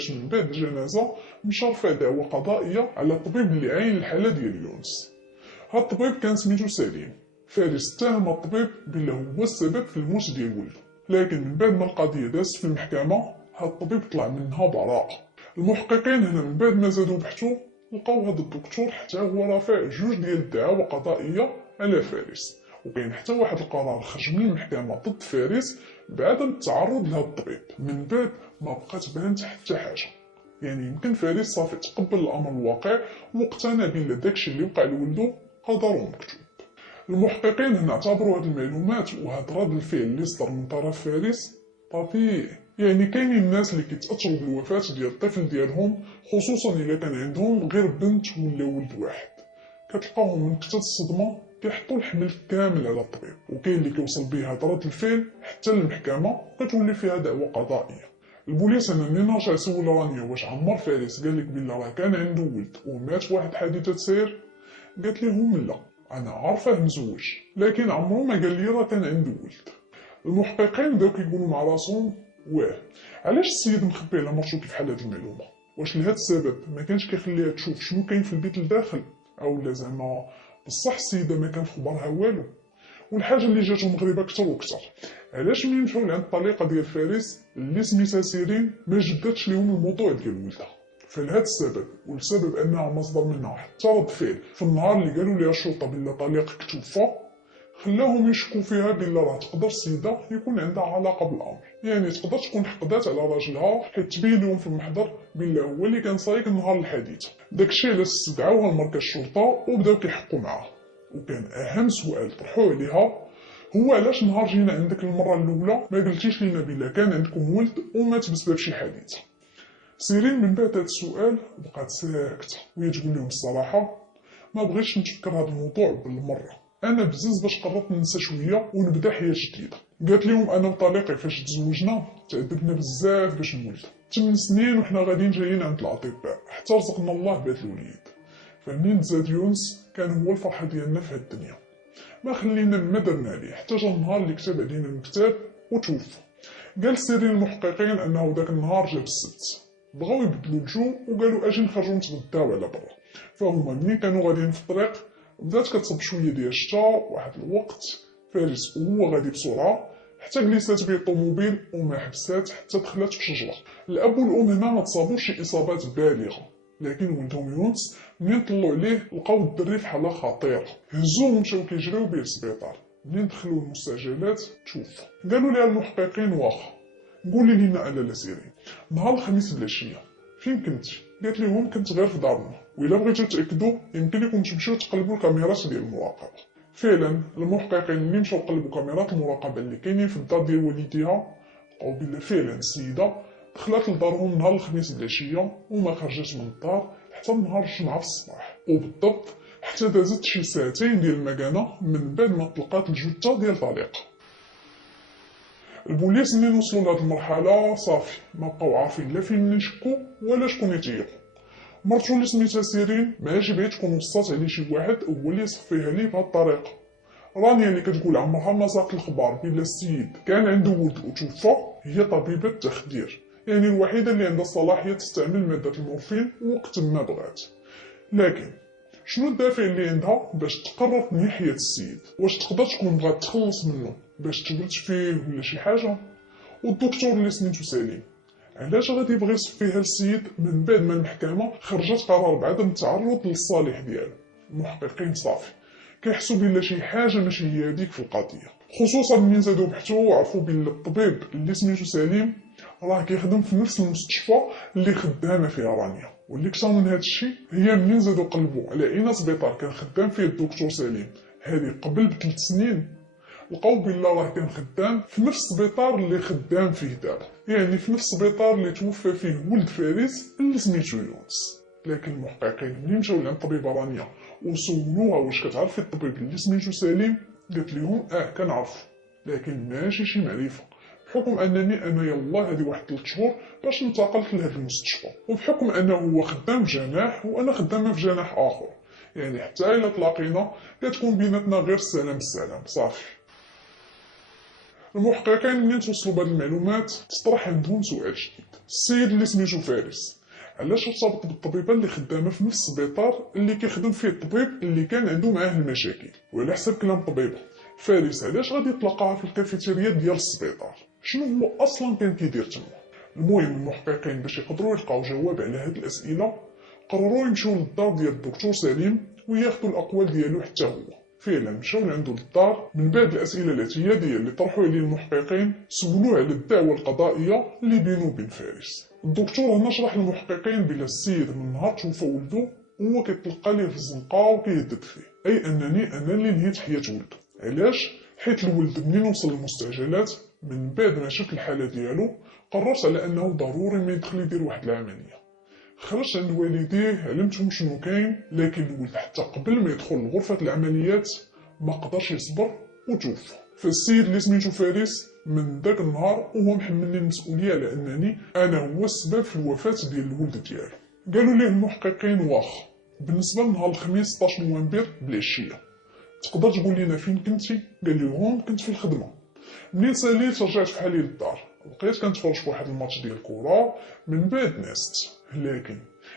باش من بعد الجنازة مشى رفع دعوى قضائية على الطبيب اللي عاين الحالة ديال يونس. هاد الطبيب كان سميتو سليم. فارس اتهم الطبيب بلي هو السبب في الموت ديال ولده، لكن من بعد ما القضية دازت في المحكمة هاد الطبيب طلع منها براءة. المحققين هنا من بعد ما زادو بحثوا لقاو هاد الدكتور حتى هو رافع جوج ديال الدعاوى قضائية على فارس، وكاين حتى واحد القرار خرج من المحكمة ضد فارس بعدم التعرض لهاد الطبيب. من بعد ما بقات بانت حتى حاجة، يعني يمكن فارس صافي تقبل الامر الواقع واقتنع بلي داكشي اللي وقع لولدو قدر مكتوب. المحققين هنا اعتبروا هاد المعلومات وهاد رد الفعل اللي صدر من طرف فارس طبيعي. يعني كاينين الناس اللي كيتاثروا بالوفاه ديال الطفل ديالهم، خصوصا الا كان عندهم غير بنت ولا ولد واحد، كتلقاهم من كثرة الصدمه كيحطوا الحمل كامل على الطبيب، وكاين اللي كيوصل به هاد رد الفعل حتى للمحكمه كتولي فيها دعوى قضائيه. البوليس هنا ملي رجع سول رانيا واش عمر فارس قال لك بلي راه كان عنده ولد ومات في واحد حادثه سير، قالت لهم لا، انا عارفه مزوج لكن عمرو ما قال لي راه كان عنده ولد. المحققين بداو كيقولوا مع راسهم علاش السيد مخبي على مرتو كيف بحال هاد المعلومه؟ واش لهاد السبب ما كانش كيخليها تشوف شنو كاين في البيت لداخل، او لا زعما بصح السيده ما كان في خبرها والو؟ والحاجه اللي جاتهم غريبه اكثر واكثر، علاش ملي مشاو لعند الطليقه ديال فارس اللي سميتها سيرين ما جدتش ليهم الموضوع ديال ولدها؟ فلهذا السبب والسبب انها مصدر منها حتى رد فعل في النهار اللي قالوا ليها الشرطه بلي طليقك توفى، خلاهم يشكوا فيها بلي راه تقدر السيده يكون عندها علاقه بالامر، يعني تقدر تكون حقدات على راجلها حيت تبين لهم في المحضر بلي هو اللي كان سايق نهار الحادثه. داكشي علاش استدعاوها لمركز الشرطه وبداو كيحقوا معاها. وكان اهم سؤال طرحوه عليها هو علاش نهار جينا عندك المره الاولى ما قلتيش لينا بلا كان عندكم ولد ومات بسبب شي حادثه؟ سيرين من بعد هذا السؤال بقات ساكته وهي تقول لهم الصراحه ما بغيتش نتفكر هذا الموضوع بالمره، انا بزز باش قررت ننسى شويه ونبدا حياه جديده. قالت لهم انا وطليقي فاش تزوجنا تعذبنا بزاف باش نولد، 8 سنين وحنا غاديين جايين عند الاطباء حتى رزقنا الله بهاد الوليد. فمنين تزاد يونس كان هو الفرحه ديالنا في هاد الدنيا، ما خلينا ما درنا عليه حتى جا النهار اللي كتب علينا الكتاب وتوفى. قال سيرين المحققين انه ذاك النهار جاب السبت، بغاو يبدلوا الجو وقالوا اجي نخرجوا نتغداو على برا. فهما ملي كانوا غاديين في الطريق بدات كتصب شويه ديال الشتا واحد الوقت، فارس وهو غادي بسرعه حتى جلسات به الطوموبيل وما حبسات حتى دخلت في شجره. الاب والام هنا ما تصابوش شي اصابات بالغه، لكن ولدهم يونس منين طلعوا عليه لقاو الدري في حاله خطيره، هزوه ومشاو كيجريو به للسبيطار. منين دخلوا المستعجلات توفى. قالوا لها المحققين واخا قولي لينا الاله سيرين نهار الخميس بالعشيه فين كنتي؟ قالت لهم كنت غير في دارنا، وإلا بغيتو تاكدوا يمكن لكم تمشيو تقلبوا الكاميرات ديال المراقبه. فعلا المحققين اللي مشاو قلبوا كاميرات المراقبه اللي كاينين في الدار ديال والديها لقاو بلي فعلا السيده دخلت لدارهم نهار الخميس بالعشيه وما خرجت من الدار حتى نهار الجمعه في الصباح، وبالضبط حتى دازت شي ساعتين ديال المكانه من بعد ما طلقات الجثه ديال طليقه. البوليس منين وصلوا لهاد المرحله صافي ما بقاو عارفين لا فين يشكوا ولا شكون يتيقوا. مرتو اللي سميتها سيرين ما عجبها تكون وصات عليه شي واحد هو اللي يصفيها ليه بهاد الطريقه. رانيا اللي كتقول عمرها ما ساقت الخبر بلا السيد كان عنده ولد وتوفى هي طبيبه التخدير، يعني الوحيده اللي عندها الصلاحيه تستعمل ماده المورفين وقت ما بغات. لكن شنو الدافع اللي عندها باش تقرر تنهي حياه السيد؟ واش تقدر تكون بغات تخلص منه باش تولد فيه ولا شي حاجه؟ والدكتور اللي سميتو سليم علاش غادي يبغي يصفيها السيد من بعد ما المحكمه خرجت قرار بعدم التعرض للصالح ديالو؟ المحققين صافي كيحسوا بلا شي حاجه ماشي هي هذيك في القضيه، خصوصا ملي زادو بحثوا وعرفوا بلا الطبيب اللي سميتو سليم راه كيخدم في نفس المستشفى اللي خدامه فيها رانيا. واللي كثر من هذا الشيء هي منين زادو قلبوا على اين سبيطار كان خدام فيه الدكتور سليم هذه قبل ب3 سنين، لقاو بلا راه كان خدام في نفس السبيطار اللي خدام فيه دابا، يعني في نفس السبيطار اللي توفى فيه ولد فارس اللي سميتو يونس. لكن المحققين ملي مشاو لعند الطبيبه رانيا وسولوها واش كتعرفي الطبيب اللي سميتو سليم، قالت لهم كنعرفو لكن ماشي شي معرفه، بحكم انني انا يلاه هذه واحد 3 شهور باش انتقلت لهذا المستشفى، وبحكم انه هو خدام في جناح وانا خدامه في جناح اخر، يعني حتى الا تلاقينا كتكون بيناتنا غير السلام السلام صافي. المحققين منين توصلوا بهذه المعلومات تطرح عندهم سؤال جديد. السيد اللي سميتو فارس علاش ارتبط بالطبيبه اللي خدامه في نفس السبيطار اللي كيخدم فيه الطبيب اللي كان عنده معاه المشاكل؟ وعلى حسب كلام الطبيبه فارس علاش غادي يتلقاها في الكافيتيريا ديال السبيطار؟ شنو هو اصلا كان كيدير تما؟ المهم المحققين باش يقدروا يلقاو جواب على هاد الاسئله قرروا يمشيو للدار ديال الدكتور سليم وياخذوا الاقوال ديالو حتى هو. فعلا مشاو لعندو للدار. من بعد الاسئله الاعتياديه اللي طرحوا عليه المحققين سولوه على الدعوه القضائيه اللي بينه وبين فارس. الدكتور هنا شرح للمحققين بلا السيد من نهار توفى ولدو هو كيتلقى ليه في الزنقه وكيهدد فيه، اي انني انا اللي نهيت حياه ولده. علاش؟ حيت الولد منين وصل للمستعجلات من بعد ما شفت الحاله ديالو قررت على انه ضروري ما يدخل يدير واحد العمليه. خرجت عند والديه علمتهم شنو كاين، لكن الولد حتى قبل ما يدخل لغرفه العمليات ما قدرش يصبر وتوفى. فالسيد اللي سميتو فارس من داك النهار وهو محملني المسؤوليه على انني انا هو السبب في الوفاه ديال الولد ديالو. قالوا ليه المحققين واخا بالنسبه لنهار الخميس 16 نوفمبر بالعشيه تقدر تقول لنا فين كنتي؟ قال لهم كنت في الخدمه. منين ساليت رجعت في حالي للدار، بقيت كنتفرج في واحد الماتش ديال الكره من بعد نست. لكن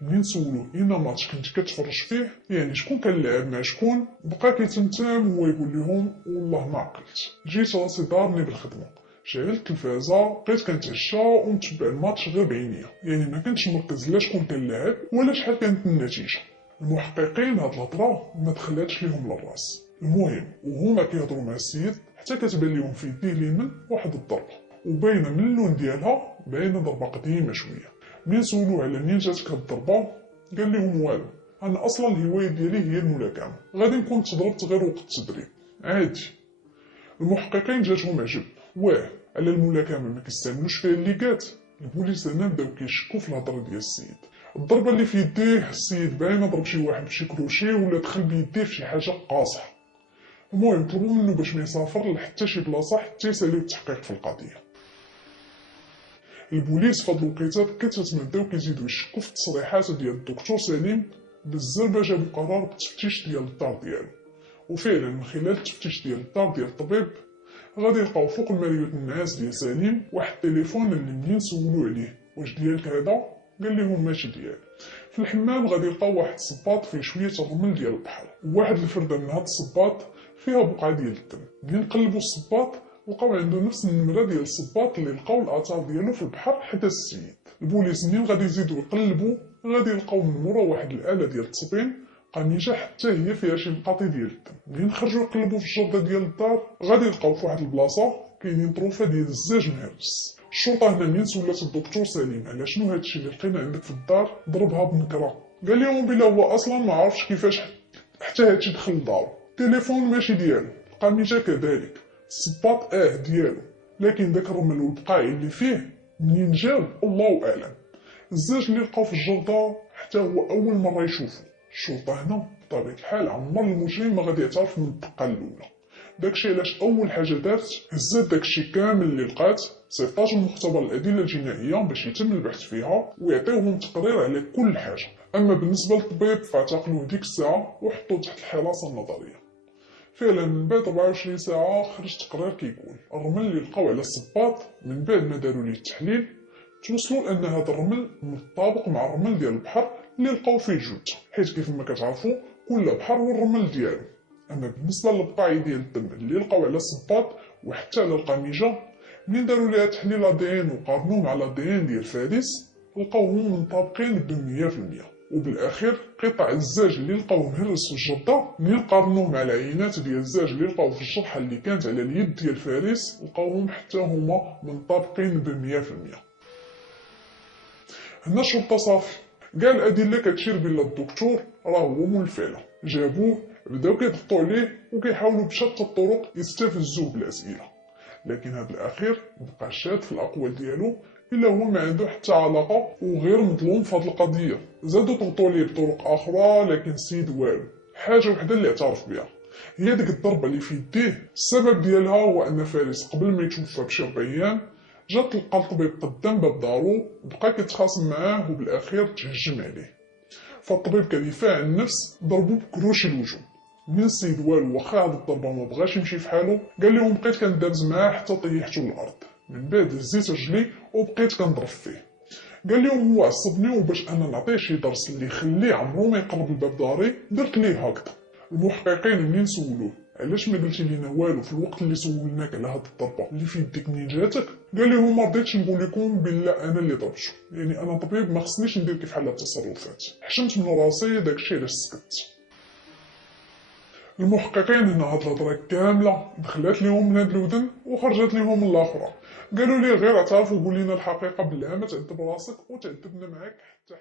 منين سولوه اين ماتش كنت كتفرج فيه يعني شكون كنلعب مع شكون، بقى كيتمتم هو يقول لهم والله ما عقلت. جيت راسي دارني بالخدمه شعلت التلفازه بقيت كنتعشى ونتبع الماتش غير بعينيا، يعني ما كنتش مركز لا شكون كنلعب ولا شحال كانت النتيجه. المحققين هاد الهضره ما دخلاتش ليهم للراس. المهم وهما كيهضروا مع السيد حتى كتبان لهم في يديه اليمين واحد الضربه وباينه من اللون ديالها باينه ضربه قديمه شويه. منين سولوه على منين جاتك هاد الضربه قال لهم والو، انا اصلا الهوايه ديالي هي الملاكمه، غادي نكون تضربت غير وقت التدريب عادي. المحققين جاتهم عجب، واه على الملاكمه ما كيستعملوش فيها الليكات؟ البوليس هنا بداو كيشكوا في الهضره ديال السيد. الضربه اللي في يديه السيد باينه ضرب شي واحد بشي كروشي ولا دخل بيديه في شي حاجه قاصحه. المهم طلبوا منه باش ما يسافر لحتى شي بلاصه حتى يساليو التحقيق في القضيه. البوليس في هاد الوقيته بكثرة ما بداو كيزيدو يشكوا في التصريحات ديال الدكتور سليم بالزربه جابو قرار بالتفتيش ديال الدار ديالو. وفعلا من خلال التفتيش ديال الدار ديال الطبيب غادي يلقاو فوق الماريوت النعاس ديال سليم واحد التليفون اللي منين سولو عليه واش ديالك هذا قال لهم ماشي ديالي. في الحمام غادي يلقاو واحد الصباط فيه شويه الرمل ديال البحر وواحد الفرده من هاد الصباط فيها بقعه ديال الدم. منين قلبوا الصباط لقاو عنده نفس النمره ديال الصباط اللي لقاو الاثار ديالو في البحر حدا السيد. البوليس منين غادي يزيدو يقلبوا غادي يلقاو من مورا واحد الاله ديال التصبين قميجه حتى هي فيها شي نقاطي ديال الدم. منين خرجوا يقلبوا في الجرده ديال الدار غادي يلقاو في واحد البلاصه كاينين طروفه ديال الزاج مهرس. الشرطه هنا منين سولات الدكتور سليم على شنو هادشي اللي لقينا عندك في الدار ضربها بنكره. قال لهم بلا هو اصلا ما عرفش كيفاش حتى هادشي دخل لدارو. التليفون ماشي ديالو، القميجه كذلك، الصباط ديالو، لكن داك الرمل والبقاع اللي فيه منين جاو الله اعلم. الزاج اللي لقاو في الجرده حتى هو اول مره يشوفو. الشرطه هنا بطبيعه الحال عمر المجرم ما غادي يعترف من الدقه الاولى. داكشي علاش اول حاجه دارت هزات داكشي كامل اللي لقات صيفطات المختبر الادله الجنائيه باش يتم البحث فيها ويعطيوهم تقرير على كل حاجه. اما بالنسبه للطبيب فاعتقلوه ديك الساعه وحطوه تحت الحراسه النظريه. فعلا من بعد 24 ساعه خرج تقرير كيقول الرمل اللي لقاو على الصباط من بعد ما داروا ليه التحليل توصلوا لان هذا الرمل متطابق مع الرمل ديال البحر اللي لقاو فيه الجثه، حيت كيف ما كتعرفوا كل بحر والرمل ديالو. اما بالنسبه للبقايا ديال الدم اللي لقاو على الصباط وحتى على القميجه منين داروا ليها تحليل ADN وقارنوه مع ADN ديال فارس لقاوهم مطابقين ب 100%. وبالاخير قطع الزاج اللي لقاوه مهرس في الجرده منين قارنوه مع العينات ديال الزاج اللي لقاوه في الجرحه اللي كانت على اليد ديال فارس لقاوهم حتى هما مطابقين ب 100%. هنا الشرطه صافي كاع الادله كتشير بلا الدكتور راه هو مول الفعل. جابوه بداو كيضغطوا عليه وكيحاولوا بشتى الطرق يستفزوه بالاسئله، لكن هذا الاخير مبقى شاد في الاقوال ديالو الا هو ما عنده حتى علاقه وغير مظلوم في هذه القضيه. زادوا ضغطوا عليه بطرق اخرى لكن السيد والو. حاجه وحده اللي اعترف بها هي ديك الضربه اللي في يديه. السبب ديالها هو ان فارس قبل ما يتوفى بشي 4 ايام جا تلقى الطبيب قدام باب دارو وبقى كيتخاصم معاه وبالاخير تهجم عليه. فالطبيب كان يدافع عن النفس ضربو بكروشي الوجه. من السيد والو واخا هاد الضربه ما بغاش يمشي في حالو، قال لهم بقيت كندابز معاه حتى طيحتو للارض، من بعد هزيت رجلي وبقيت كنضرب فيه. قال لهم هو عصبني، وباش انا نعطيه شي درس اللي يخليه عمرو ما يقرب لباب داري درت ليه هكذا. المحققين منين سولوه علاش ما قلتي لينا والو في الوقت اللي سولناك على هاد الضربه اللي في يديك منين جاتك، قال لهم ما رضيتش نقول لكم بلا انا اللي ضربته، يعني انا طبيب ما خصنيش ندير كيف حال التصرفات، حشمت من راسي داكشي علاش سكت. المحققين هنا هاد الهضره كامله دخلت لهم من هاد الودن وخرجت لهم من الاخرى. قالوا لي غير اعترف وقول لنا الحقيقه بالله ما تعذب راسك وتعذبنا معاك حتى